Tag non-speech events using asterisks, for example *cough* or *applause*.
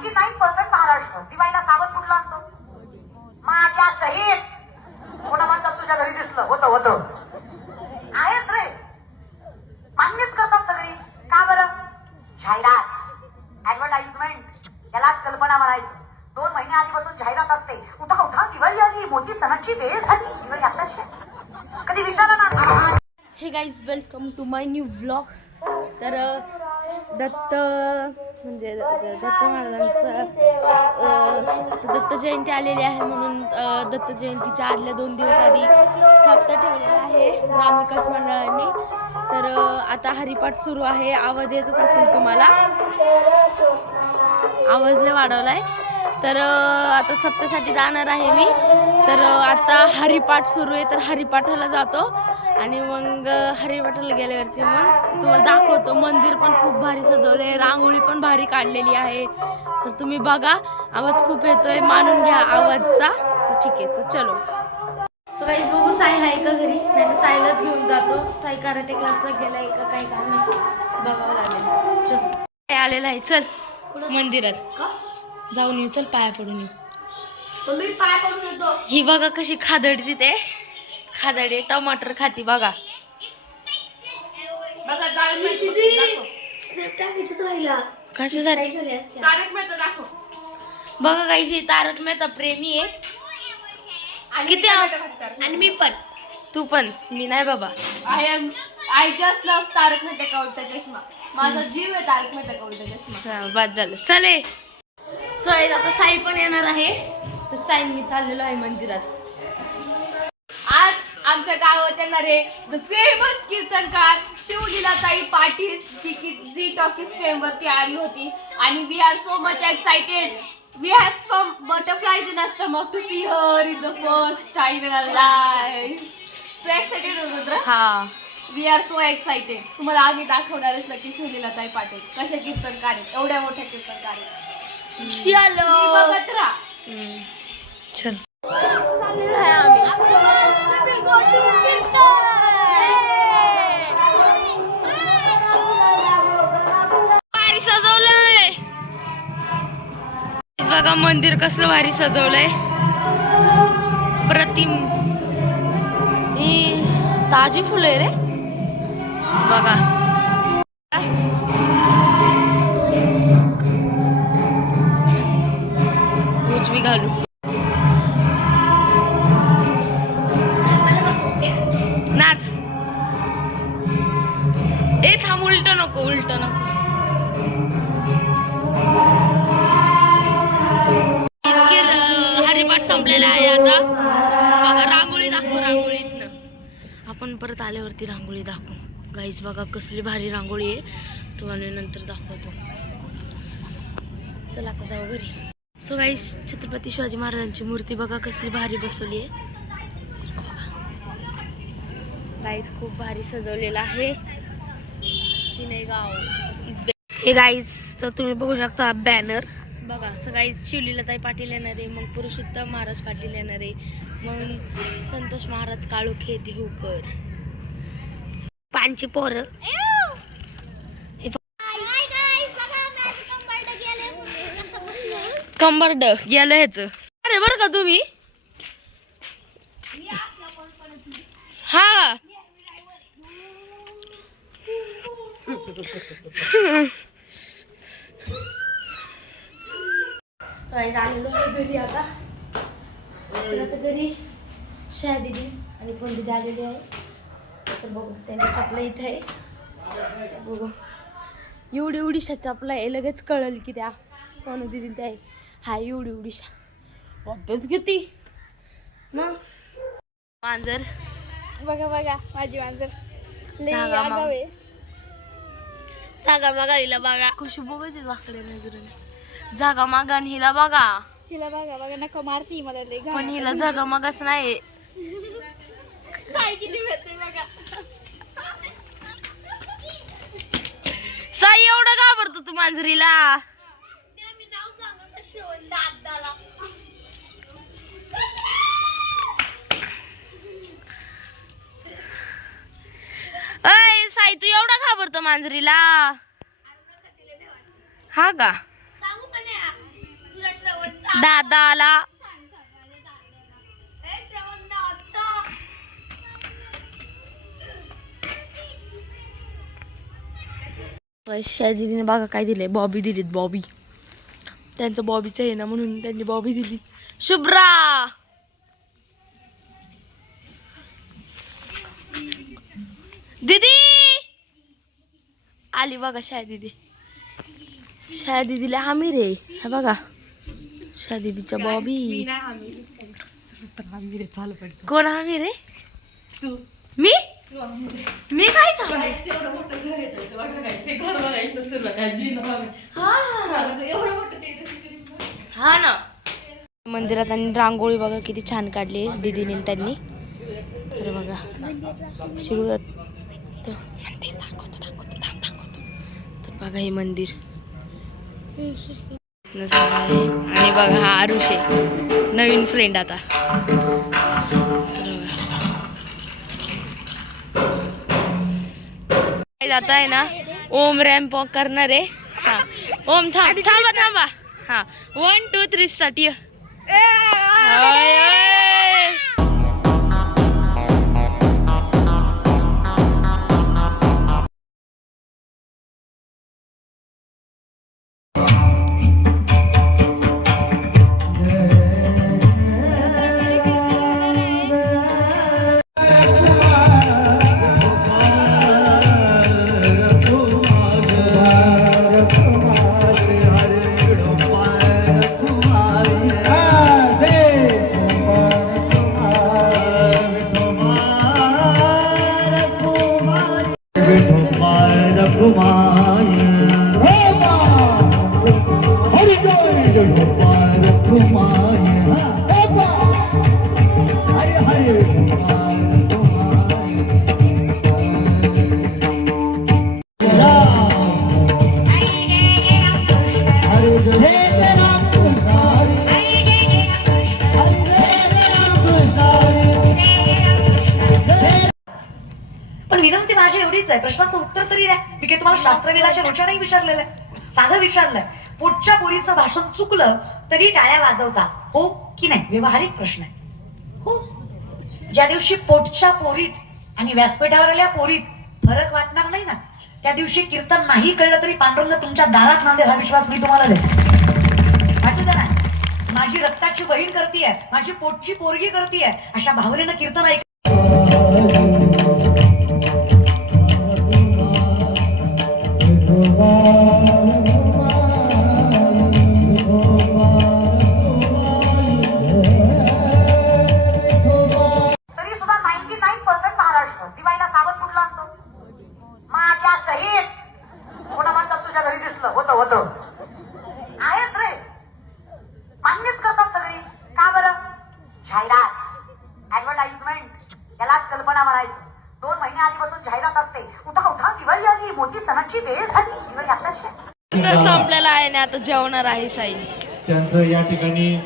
Ninety nine percent Maharashtra. दिवाळीला साबण कुठला आणतो? माझ्या सहित. कोणा म्हणतात तुझ्या घरी दिसलं. होतं होतं. आहेच रे. मान्यच करतात सगळी. का बरं? जाहिरात ऍडव्हर्टाइजमेंट यालाच कल्पना म्हणायचं दोन महिने आधीपासून जाहिरात असते. उठा उठा दिवाळी आली. मोठी सणाची वेळ झाली. दिवाळी आताची कधी विचारा ना. Hey guys welcome to my new vlog तर दत्त म्हणजे दत्त महाराजांचं दत्त जयंती आलेली आहे म्हणून दत्त जयंतीच्या आदल्या दोन दिवस आधी सप्ताह ठेवलेला आहे ग्रामविकास मंडळाने. तर आता हरिपाठ सुरू आहे. आवाज येतच असेल तुम्हाला. आवाज लय वाढवलाय. तर आता सप्त्यासाठी जाणार आहे मी. तर आता हरिपाठ सुरू आहे तर हरिपाठाला जातो. आणि मग हरिपाठाला गेल्यावरती मग तुम्हाला दाखवतो. मंदिर पण खूप भारी सजवलं आहे. रांगोळी पण भारी काढलेली आहे. तर तुम्ही बघा आवाज खूप येतोय. मानून घ्या आवाजचा. तर ठीक आहे तर चलो. सो काहीच बघू साई आहे का घरी? नाही तर साईलाच घेऊन जातो. साई कराटे क्लासला गेलाय का काय काम नाही बघावं लागेल. चल. साई आलेला आहे. चल. मंदिरात. जाऊन येऊ चल पाया पडून येऊ. मी पाय पडून येतो. ही बघा कशी खादडती ते. खादडे टमाटर खाती बघा. बघा कशासाठी? तारक मेहता दाखव. बघा काही तारक मेहता प्रेमी आहे. किती आणि मी पण. तू पण मी नाही बाबा. I am I just love Tarak Mehta ka ulta chashma. माझा जीव आहे तारक मेहता का उलटा चष्मा. हा, बाद झालं. चले सो आता साई पण येणार आहे. तर साई मी चाललेलो आहे मंदिरात. आज आमच्या गावात येणारे द फेमस कीर्तनकार शिवलीलाताई पाटील. जी की झी टॉकीज फेम वरती आली होती. आणि we are so much excited we have some butterflies in our stomach to see her in the first time in our life so excited Rudra हा. वी आर सो एक्साइटेड तुम्हाला आम्ही दाखवणारच नक्की शिवलीलाताई पाटील कसे कीर्तनकार आहेत. एवढ्या मोठ्या कीर्तनकार आहेत. चल. भारी सजवलंय. बघा मंदिर कसलं भारी सजवलंय. प्रतिम. ही ताजी फुलं आहे रे. बघा. नको उलट नको हरिपाठ संपलेला आहे आता. बघा रांगोळी दाखव रांगोळीतनं आपण परत आल्यावरती रांगोळी दाखवू. गाईस बघा कसली भारी रांगोळी आहे. तुम्हाला नंतर दाखवतो. चला आता जाऊ घरी. सो गाईस छत्रपती शिवाजी महाराजांची मूर्ती बघा कसली भारी बसवली आहे. गाईस खूप भारी सजवलेला आहे. हे गाईस तर तुम्ही बघू शकता बॅनर बघा गाईस शिवलीलाताई पाटील येणार आहे मग पुरुषोत्तम महाराज पाटील येणार आहे मग संतोष महाराज काळोखे देहूकर पानची पोरं. हे कंबरड गेलं ह्याच. अरे बरं का तुम्ही? हा. *laughs* आलेलो आहे घरी आता. घरी शहा दिदी आणि पण दिदी आलेली आहे. तर बघू त्यांची चपला इथे आहे. बघू. एवढी एवढीशा चपला आहे लगेच कळल की त्या कोण दिदी त्या हा एवढी एवढीशा अभ्यास किती मग? मांजर. बघा बघा माझी मांजर. लई. आहे. जागा मागा हिला बघा. कशी बघत वाकड्या नजरेने. जागा मागा आणि हिला बघा. हिला बघा बघा नका मारती मला घाण पण हिला जागा मागाच नाही. साई किती भेटते बघा. साई एवढं घाबरतो तू मांजरीला. अय घाबरतो मांजरीला. हा का? सांगू का नाही? दादा आला पैशा दिदीने बघा काय दिलंय. बॉबी दिलीत बॉबी त्यांचं बॉबीचं आहे ना म्हणून त्यांनी बॉबी दिली. शुभ्रा! दीदी! आली बघा शाय दीदी. शाय दीदीला आमिर आहे. हा बघा. शाय दीदीच्या बॉबी. कोण आमिर आहे? मी? मी काय हा ना. मंदिरात आणि रांगोळी बघा किती छान काढली दीदीने त्यांनी. तर बघा. शिवरात मंदिर दाखवतो दाखवतो बघा हे मंदिर. आणि बघा हा आरुष आहे. नवीन फ्रेंड आता. जात आहे ना? ओम रॅम्प वॉक करणार आहे. हा. ओम थांब थांबा थांबा. हा. वन टू थ्री स्टार्ट पण विनंती माझी एवढीच आहे. प्रश्नाचं उत्तर तरी द्या. मी काही तुम्हाला शास्त्रवेदाच्या रुच्या नाही विचारलेलं आहे. साधं विचारलंय. पोटच्या पोरीचं भाषण चुकलं तरी टाळ्या वाजवता. हो की नाही? व्यावहारिक प्रश्न आहे. हो. ज्या दिवशी पोटच्या पोरीत आणि व्यासपीठावर आल्या पोरीत फरक वाटणार नाही ना? त्या दिवशी कीर्तन नाही कळलं तरी पांडुरंग तुमच्या दारात नांदेल हा विश्वास मी तुम्हाला देतो. ना माझी रक्ताची बहीण करतीये माझी पोटची पोरगी करतीये अशा भावनेनं कीर्तन ऐक सणाची वेळ झाली. तर संपलेला आहे ना आता जेवणार आहे साई त्यांचं या ठिकाणी